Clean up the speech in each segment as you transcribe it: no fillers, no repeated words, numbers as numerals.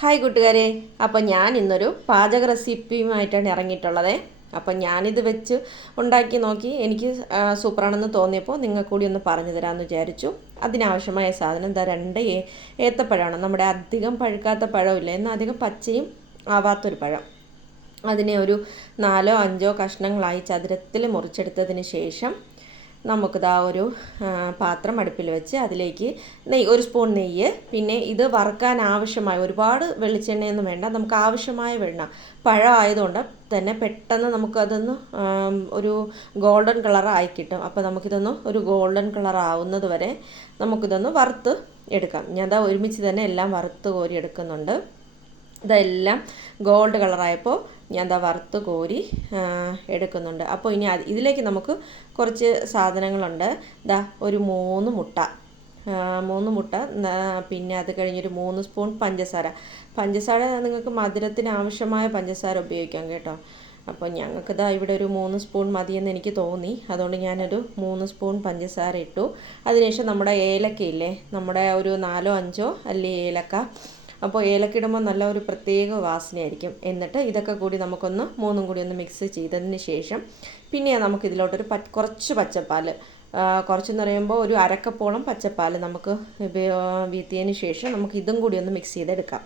Hi കൂട്ടുകാരെ, അപ്പോൾ ഞാൻ ഇന്നൊരു പാചക റെസിപ്പിയുമായിട്ടാണ് ഇറങ്ങിയിട്ടുള്ളത്. അപ്പം ഞാനിത് വെച്ച് ഉണ്ടാക്കി നോക്കി, എനിക്ക് സൂപ്പറാണെന്ന് തോന്നിയപ്പോൾ നിങ്ങൾക്ക് കൂടി ഒന്ന് പറഞ്ഞു തരാമെന്ന് വിചാരിച്ചു. അതിനാവശ്യമായ സാധനം എന്താ, രണ്ട് ഏത്തപ്പഴമാണ്. നമ്മുടെ അധികം പഴുക്കാത്ത പഴമില്ല, എന്നാൽ അധികം പച്ചയും ആവാത്തൊരു പഴം. അതിനെ ഒരു 4-5 കഷ്ണങ്ങളായി ചതുരത്തിൽ മുറിച്ചെടുത്തതിന് ശേഷം നമുക്കിതാ ഒരു പാത്രം അടുപ്പിൽ വെച്ച് അതിലേക്ക് ഒരു സ്പൂൺ നെയ്യ്, പിന്നെ ഇത് വറുക്കാൻ ആവശ്യമായ, ഒരുപാട് വെളിച്ചെണ്ണയൊന്നും വേണ്ട, നമുക്ക് ആവശ്യമായ വെണ്ണ. പഴം ആയതുകൊണ്ട് തന്നെ പെട്ടെന്ന് നമുക്കതൊന്ന് ഒരു ഗോൾഡൻ കളർ ആയി കിട്ടും. അപ്പോൾ നമുക്കിതൊന്ന് ഒരു ഗോൾഡൻ കളർ ആവുന്നത് വരെ നമുക്കിതൊന്ന് വറുത്ത് എടുക്കാം. ഞാൻ ദാ ഒരുമിച്ച് തന്നെ എല്ലാം വറുത്ത് കോരി എടുക്കുന്നുണ്ട്. ഇതെല്ലാം ഗോൾഡ് കളറായപ്പോൾ ഞാൻ ദാ വറുത്ത് കോരി എടുക്കുന്നുണ്ട്. അപ്പോൾ ഇനി ഇതിലേക്ക് നമുക്ക് കുറച്ച് സാധനങ്ങളുണ്ട്. ദാ ഒരു 3 മുട്ട, പിന്നെ അത് കഴിഞ്ഞൊരു 3 സ്പൂൺ പഞ്ചസാര നിങ്ങൾക്ക് മധുരത്തിന് ആവശ്യമായ പഞ്ചസാര ഉപയോഗിക്കാം കേട്ടോ. അപ്പോൾ ഞങ്ങൾക്ക് ദാ ഇവിടെ ഒരു 3 സ്പൂൺ മതിയെന്ന് എനിക്ക് തോന്നി, അതുകൊണ്ട് ഞാനൊരു 3 സ്പൂൺ പഞ്ചസാര ഇട്ടു. അതിനുശേഷം നമ്മുടെ ഏലക്കയില്ലേ, നമ്മുടെ ഒരു 4-5 അല്ലി ഏലക്ക. അപ്പോൾ ഏലക്ക ഇടുമ്പോൾ നല്ല ഒരു പ്രത്യേക വാസനയായിരിക്കും. എന്നിട്ട് ഇതൊക്കെ കൂടി നമുക്കൊന്ന് മൂന്നും കൂടി ഒന്ന് മിക്സ് ചെയ്തതിന് ശേഷം പിന്നെ നമുക്കിതിലോട്ടൊരു കുറച്ച് പച്ചപ്പാൽ, കുറച്ചെന്ന് പറയുമ്പോൾ ഒരു അരക്കപ്പോളം പച്ചപ്പാൽ നമുക്ക് വീത്തിയതിന് ശേഷം നമുക്ക് ഇതും കൂടി ഒന്ന് മിക്സ് ചെയ്തെടുക്കാം.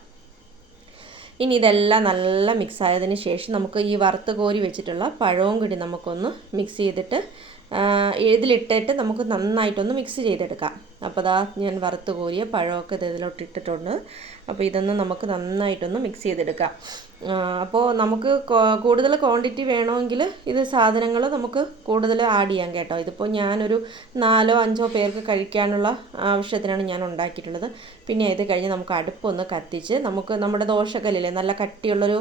ഇനി ഇതെല്ലാം നല്ല മിക്സ് ആയതിന് ശേഷം നമുക്ക് ഈ വറുത്ത് കോരി വെച്ചിട്ടുള്ള പഴവും കൂടി നമുക്കൊന്ന് മിക്സ് ചെയ്തിട്ട് ഇതിലിട്ടിട്ട് നമുക്ക് നന്നായിട്ടൊന്ന് മിക്സ് ചെയ്തെടുക്കാം. അപ്പോൾ ദാ ഞാൻ വറുത്ത് കോരിയ പഴമൊക്കെ ഇതിലോട്ട് ഇട്ടിട്ടുണ്ട്. അപ്പോൾ ഇതൊന്ന് നമുക്ക് നന്നായിട്ടൊന്ന് മിക്സ് ചെയ്തെടുക്കാം. അപ്പോൾ നമുക്ക് കൂടുതൽ ക്വാണ്ടിറ്റി വേണമെങ്കിൽ ഇത് സാധനങ്ങൾ നമുക്ക് കൂടുതൽ ആഡ് ചെയ്യാം കേട്ടോ. ഇതിപ്പോൾ ഞാനൊരു 4-5 പേർക്ക് കഴിക്കാനുള്ള ആവശ്യത്തിനാണ് ഞാൻ ഉണ്ടാക്കിയിട്ടുള്ളത്. പിന്നെ ഇത് കഴിഞ്ഞ് നമുക്ക് അടുപ്പൊന്ന് കത്തിച്ച് നമുക്ക് നമ്മുടെ ദോശക്കല്ലില്ലേ, നല്ല കട്ടിയുള്ളൊരു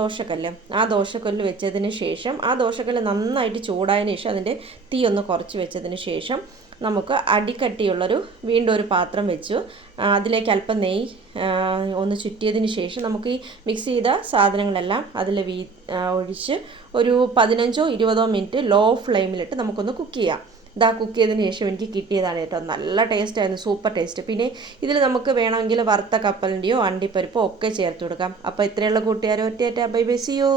ദോശക്കല്ല്, ആ ദോശക്കല്ല് വെച്ചതിന് ശേഷം ആ ദോശക്കല്ല് നന്നായിട്ട് ചൂടായതിന് ശേഷം അതിൻ്റെ തീ ഒന്ന് കുറച്ച് വെച്ചതിന് ശേഷം നമുക്ക് അടിക്കട്ടിയുള്ളൊരു വീണ്ടും ഒരു പാത്രം വെച്ചു. അതിലേക്ക് അല്പം നെയ്യ് ഒന്ന് ചുറ്റിയതിന് ശേഷം നമുക്ക് ഈ മിക്സ് ചെയ്ത സാധനങ്ങളെല്ലാം അതിൽ ഒഴിച്ച് ഒരു 15-20 മിനിറ്റ് ലോ ഫ്ലെയിമിലിട്ട് നമുക്കൊന്ന് കുക്ക് ചെയ്യാം. ഇതാ കുക്ക് ചെയ്തതിന് ശേഷം എനിക്ക് കിട്ടിയതാണ് കേട്ടോ. നല്ല ടേസ്റ്റായിരുന്നു, സൂപ്പർ ടേസ്റ്റ്. പിന്നെ ഇതിൽ നമുക്ക് വേണമെങ്കിൽ വറുത്ത കപ്പലിൻ്റെയോ അണ്ടിപ്പരിപ്പോ ഒക്കെ ചേർത്ത് കൊടുക്കാം. അപ്പോൾ ഇത്രയുള്ള കൂട്ടുകാരോ, ഒറ്റ ബൈ ബൈ, സി യു.